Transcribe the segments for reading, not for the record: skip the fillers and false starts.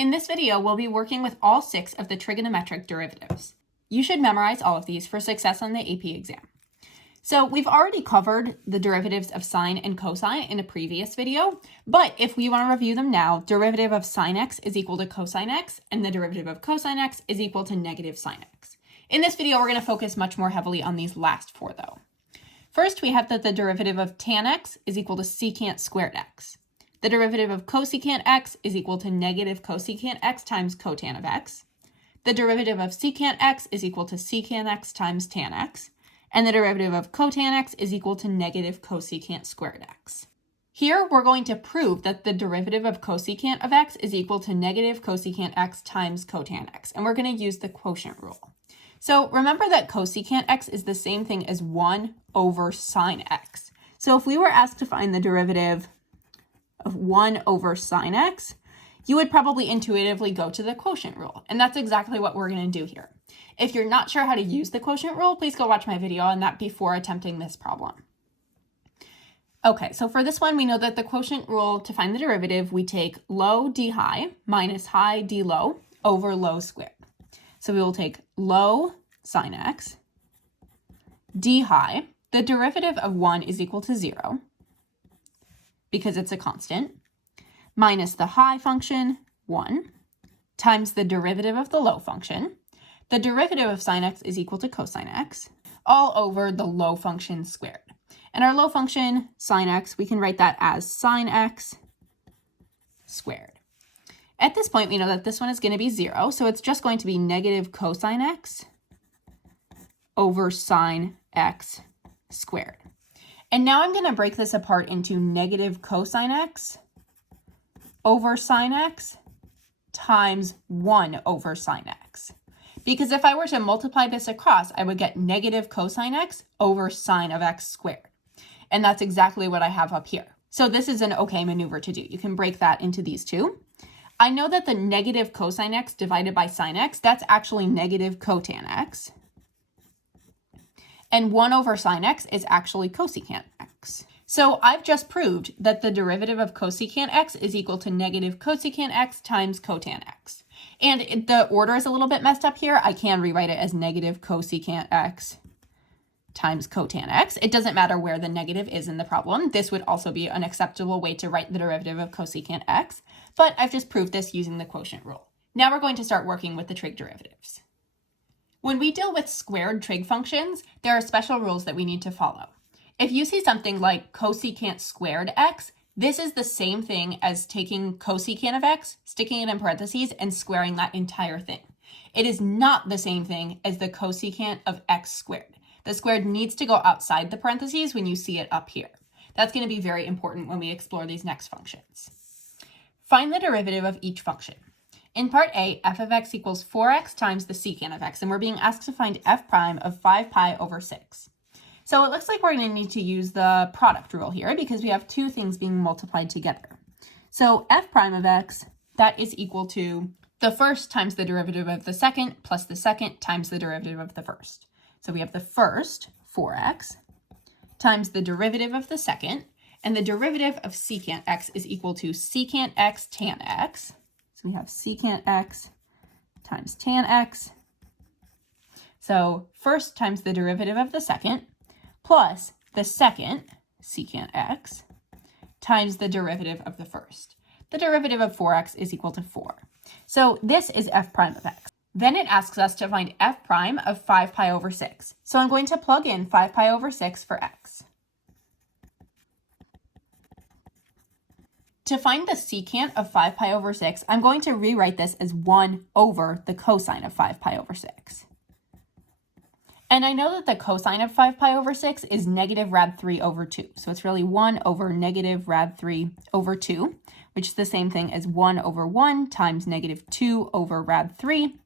In this video, we'll be working with all 6 of the trigonometric derivatives. You should memorize all of these for success on the AP exam. So we've already covered the derivatives of sine and cosine in a previous video, but if we want to review them now, derivative of sine x is equal to cosine x, and the derivative of cosine x is equal to negative sine x. In this video, we're going to focus much more heavily on these last 4 though. First, we have that the derivative of tan x is equal to secant squared x. The derivative of cosecant x is equal to negative cosecant x times cotan of x. The derivative of secant x is equal to secant x times tan x. And the derivative of cotan x is equal to negative cosecant squared x. Here, we're going to prove that the derivative of cosecant of x is equal to negative cosecant x times cotan x. And we're going to use the quotient rule. So remember that cosecant x is the same thing as 1 over sine x. So if we were asked to find the derivative of 1 over sine x, you would probably intuitively go to the quotient rule. And that's exactly what we're going to do here. If you're not sure how to use the quotient rule, please go watch my video on that before attempting this problem. Okay, so for this one, we know that the quotient rule, to find the derivative, we take low d high minus high d low over low squared. So we will take low sine x, d high, the derivative of 1 is equal to 0, because it's a constant, minus the high function, 1, times the derivative of the low function. The derivative of sine x is equal to cosine x, all over the low function squared. And our low function, sine x, we can write that as sine x squared. At this point, we know that this one is going to be 0, so it's just going to be negative cosine x over sine x squared. And now I'm going to break this apart into negative cosine x over sine x times 1 over sine x. Because if I were to multiply this across, I would get negative cosine x over sine of x squared. And that's exactly what I have up here. So this is an okay maneuver to do. You can break that into these two. I know that the negative cosine x divided by sine x, that's actually negative cotan x. And 1 over sine x is actually cosecant x. So I've just proved that the derivative of cosecant x is equal to negative cosecant x times cotan x. And the order is a little bit messed up here. I can rewrite it as negative cosecant x times cotan x. It doesn't matter where the negative is in the problem. This would also be an acceptable way to write the derivative of cosecant x, but I've just proved this using the quotient rule. Now we're going to start working with the trig derivatives. When we deal with squared trig functions, there are special rules that we need to follow. If you see something like cosecant squared x, this is the same thing as taking cosecant of x, sticking it in parentheses, and squaring that entire thing. It is not the same thing as the cosecant of x squared. The squared needs to go outside the parentheses when you see it up here. That's going to be very important when we explore these next functions. Find the derivative of each function. In part A, f of x equals 4x times the secant of x, and we're being asked to find f prime of 5 pi over 6. So it looks like we're going to need to use the product rule here because we have two things being multiplied together. So f prime of x, that is equal to the first times the derivative of the second plus the second times the derivative of the first. So we have the first, 4x, times the derivative of the second, and the derivative of secant x is equal to secant x tan x. So we have secant x times tan x. So first times the derivative of the second plus the second, secant x, times the derivative of the first. The derivative of 4x is equal to 4. So this is f prime of x. Then it asks us to find f prime of 5 pi over 6. So I'm going to plug in 5 pi over 6 for x. To find the secant of 5 pi over 6, I'm going to rewrite this as 1 over the cosine of 5 pi over 6. And I know that the cosine of 5 pi over 6 is negative rad 3 over 2. So it's really 1 over negative rad 3 over 2, which is the same thing as 1 over 1 times negative 2 over rad 3,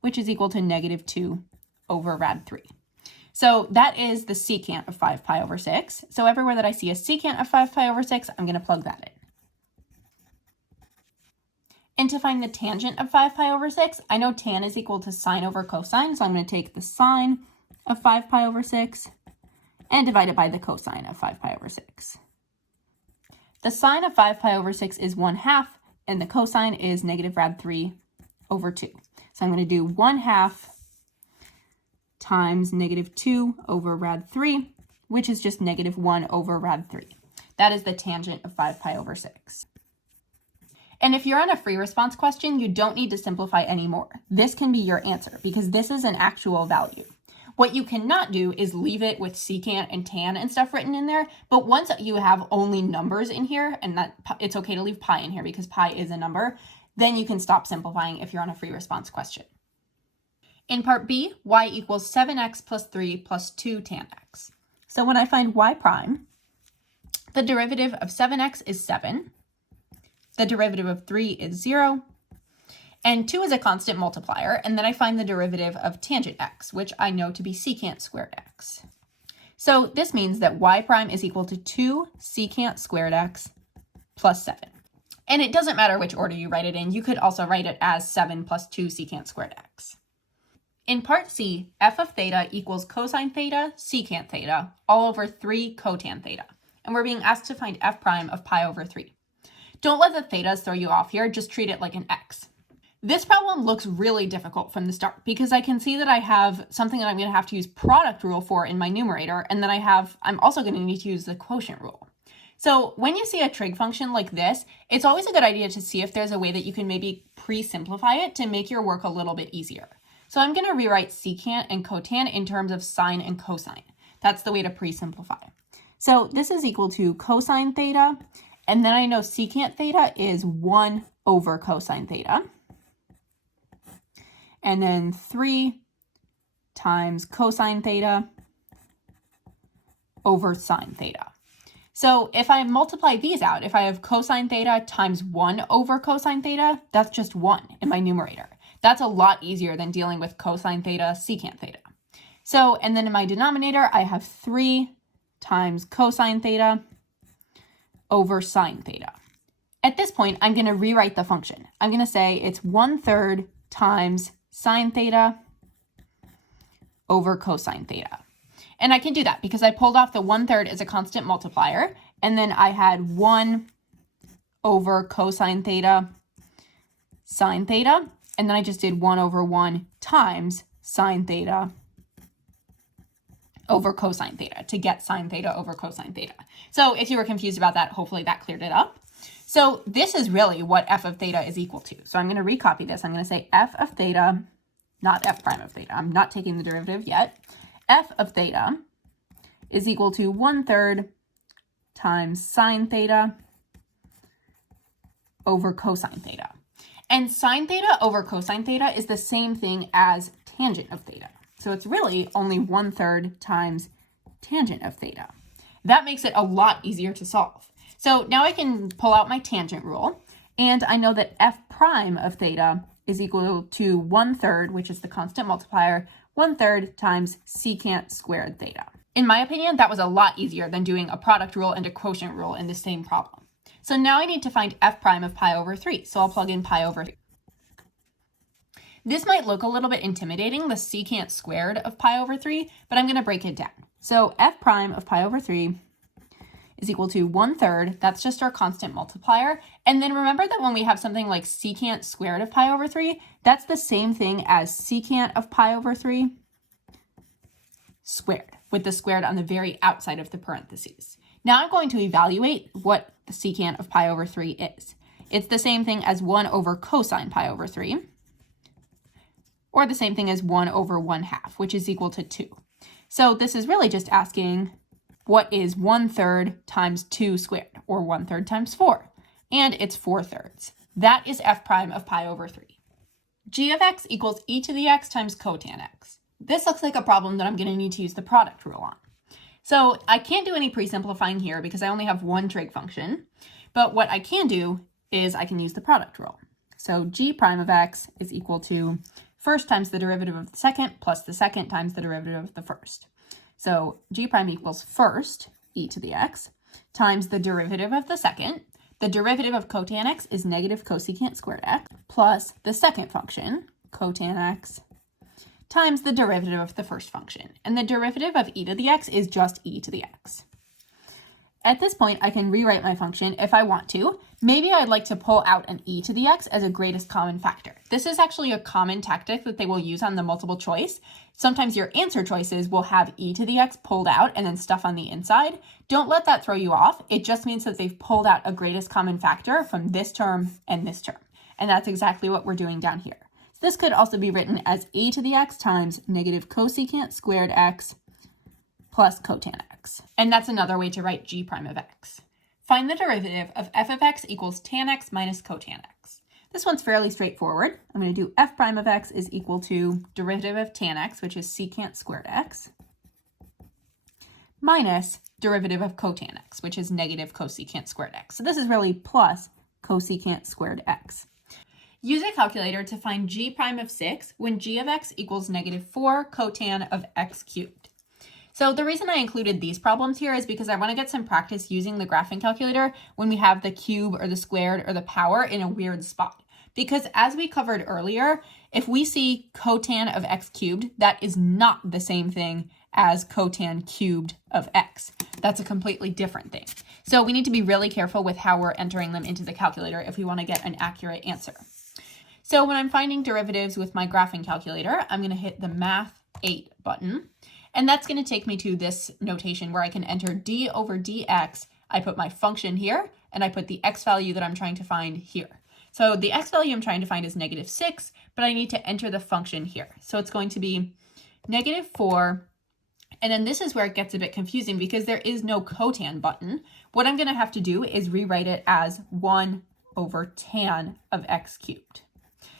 which is equal to negative 2 over rad 3. So that is the secant of 5 pi over 6. So everywhere that I see a secant of 5 pi over 6, I'm going to plug that in. And to find the tangent of 5 pi over 6, I know tan is equal to sine over cosine, so I'm going to take the sine of 5 pi over 6 and divide it by the cosine of 5 pi over 6. The sine of 5 pi over 6 is 1/2. and the cosine is negative rad 3 over 2. So I'm going to do 1/2 times negative 2 over rad 3, which is just negative 1 over rad 3. That is the tangent of 5 pi over 6. And if you're on a free response question, you don't need to simplify anymore. This can be your answer because this is an actual value. What you cannot do is leave it with secant and tan and stuff written in there. But once you have only numbers in here, and that it's okay to leave pi in here because pi is a number, then you can stop simplifying if you're on a free response question. In part B, y equals 7x plus 3 plus 2 tan x. So when I find y prime, the derivative of 7x is 7. The derivative of 3 is 0. And 2 is a constant multiplier. And then I find the derivative of tangent x, which I know to be secant squared x. So this means that y prime is equal to 2 secant squared x plus 7. And it doesn't matter which order you write it in. You could also write it as 7 plus 2 secant squared x. In part C, f of theta equals cosine theta secant theta all over 3 cotan theta. And we're being asked to find f prime of pi over 3. Don't let the thetas throw you off here, just treat it like an x. This problem looks really difficult from the start because I can see that I have something that I'm going to have to use product rule for in my numerator, and then I'm also going to need to use the quotient rule. So when you see a trig function like this, it's always a good idea to see if there's a way that you can maybe pre-simplify it to make your work a little bit easier. So I'm going to rewrite secant and cotan in terms of sine and cosine. That's the way to pre-simplify. So this is equal to cosine theta, and then I know secant theta is 1 over cosine theta. And then 3 times cosine theta over sine theta. So if I multiply these out, if I have cosine theta times 1 over cosine theta, that's just 1 in my numerator. That's a lot easier than dealing with cosine theta, secant theta. So, and then in my denominator, I have 3 times cosine theta over sine theta. At this point, I'm going to rewrite the function. I'm going to say it's 1/3 times sine theta over cosine theta. And I can do that because I pulled off the 1/3 as a constant multiplier, and then I had 1 over cosine theta sine theta, and then I just did 1 over 1 times sine theta over cosine theta to get sine theta over cosine theta. So if you were confused about that, hopefully that cleared it up. So this is really what f of theta is equal to. So I'm going to recopy this. I'm going to say f of theta, not f prime of theta. I'm not taking the derivative yet. F of theta is equal to 1/3 times sine theta over cosine theta. And sine theta over cosine theta is the same thing as tangent of theta. So it's really only 1/3 times tangent of theta. That makes it a lot easier to solve. So now I can pull out my tangent rule, and I know that f prime of theta is equal to 1/3, which is the constant multiplier, 1/3 times secant squared theta. In my opinion, that was a lot easier than doing a product rule and a quotient rule in the same problem. So now I need to find f prime of pi over 3, so I'll plug in pi over 3. This might look a little bit intimidating, the secant squared of pi over 3, but I'm going to break it down. So f prime of pi over 3 is equal to 1/3. That's just our constant multiplier. And then remember that when we have something like secant squared of pi over 3, that's the same thing as secant of pi over 3 squared, with the squared on the very outside of the parentheses. Now I'm going to evaluate what the secant of pi over 3 is. It's the same thing as 1 over cosine pi over 3, or the same thing as 1 over 1/2, which is equal to 2. So this is really just asking what is 1/3 times 2 squared, or 1/3 times 4, and it's 4/3. That is f prime of pi over 3. G of x equals e to the x times cotan x. This looks like a problem that I'm going to need to use the product rule on. So I can't do any pre-simplifying here because I only have one trig function, but what I can do is I can use the product rule. So g prime of x is equal to first times the derivative of the second plus the second times the derivative of the first. So g prime equals first, e to the x, times the derivative of the second. The derivative of cotan x is negative cosecant squared x, plus the second function, cotan x, times the derivative of the first function. And the derivative of e to the x is just e to the x. At this point, I can rewrite my function if I want to. Maybe I'd like to pull out an e to the x as a greatest common factor. This is actually a common tactic that they will use on the multiple choice. Sometimes your answer choices will have e to the x pulled out and then stuff on the inside. Don't let that throw you off. It just means that they've pulled out a greatest common factor from this term and this term. And that's exactly what we're doing down here. So this could also be written as e to the x times negative cosecant squared x plus cotan x. And that's another way to write g prime of x. Find the derivative of f of x equals tan x minus cotan x. This one's fairly straightforward. I'm going to do f prime of x is equal to derivative of tan x, which is secant squared x, minus derivative of cotan x, which is negative cosecant squared x. So this is really plus cosecant squared x. Use a calculator to find g prime of 6 when g of x equals negative 4 cotan of x cubed. So the reason I included these problems here is because I want to get some practice using the graphing calculator when we have the cube or the squared or the power in a weird spot. Because as we covered earlier, if we see cotan of x cubed, that is not the same thing as cotan cubed of x. That's a completely different thing. So we need to be really careful with how we're entering them into the calculator if we want to get an accurate answer. So when I'm finding derivatives with my graphing calculator, I'm going to hit the Math 8 button. And that's going to take me to this notation where I can enter d over dx. I put my function here, and I put the x value that I'm trying to find here. So the x value I'm trying to find is negative 6, but I need to enter the function here. So it's going to be negative 4, and then this is where it gets a bit confusing because there is no cotan button. What I'm going to have to do is rewrite it as 1 over tan of x cubed.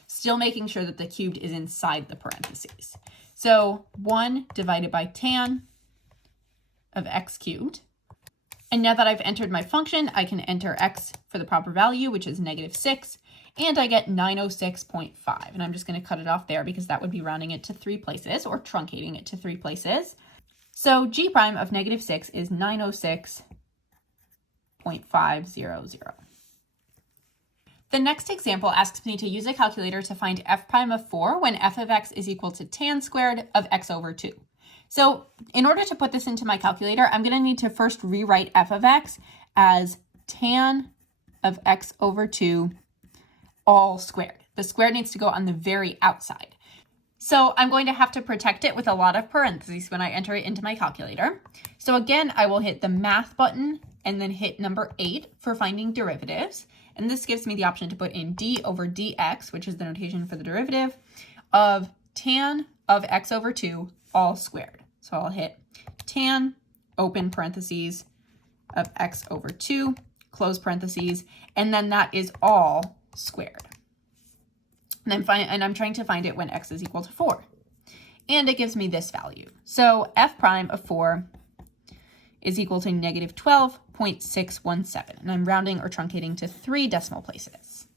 Still making sure that the cubed is inside the parentheses. So 1 divided by tan of x cubed. And now that I've entered my function, I can enter x for the proper value, which is negative 6, and I get 906.5. And I'm just going to cut it off there because that would be rounding it to 3 places or truncating it to 3 places. So g prime of negative 6 is 906.500. The next example asks me to use a calculator to find f prime of 4 when f of x is equal to tan squared of x over 2. So in order to put this into my calculator, I'm going to need to first rewrite f of x as tan of x over 2 all squared. The squared needs to go on the very outside. So I'm going to have to protect it with a lot of parentheses when I enter it into my calculator. So again, I will hit the Math button and then hit number 8 for finding derivatives. And this gives me the option to put in d over dx, which is the notation for the derivative, of tan of x over 2 all squared. So I'll hit tan, open parentheses, of x over 2, close parentheses, and then that is all squared. And I'm trying to find it when x is equal to 4. And it gives me this value. So f prime of 4 is equal to negative 12.617. And I'm rounding or truncating to 3 decimal places.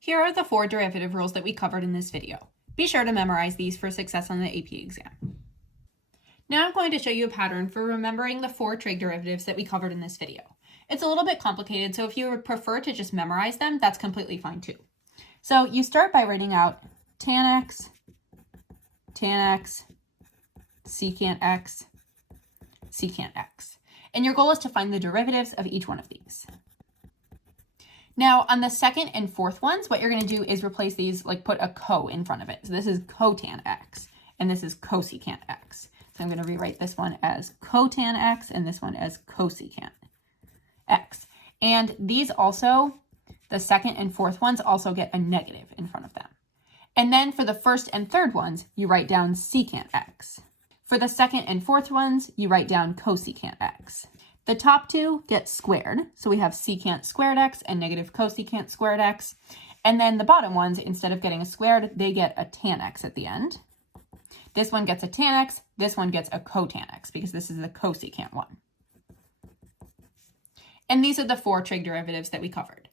Here are the 4 derivative rules that we covered in this video. Be sure to memorize these for success on the AP exam. Now I'm going to show you a pattern for remembering the 4 trig derivatives that we covered in this video. It's a little bit complicated, so if you would prefer to just memorize them, that's completely fine too. So you start by writing out tan x, secant x, secant x. And your goal is to find the derivatives of each one of these. Now, on the second and fourth ones, what you're going to do is replace these, like put a co in front of it. So this is cotan x, and this is cosecant x. So I'm going to rewrite this one as cotan x, and this one as cosecant x. And these also, the second and fourth ones, also get a negative in front of them. And then for the first and third ones, you write down secant x. For the second and fourth ones, you write down cosecant x. The top two get squared, so we have secant squared x and negative cosecant squared x. And then the bottom ones, instead of getting a squared, they get a tan x at the end. This one gets a tan x, this one gets a cotan x, because this is the cosecant one. And these are the 4 trig derivatives that we covered.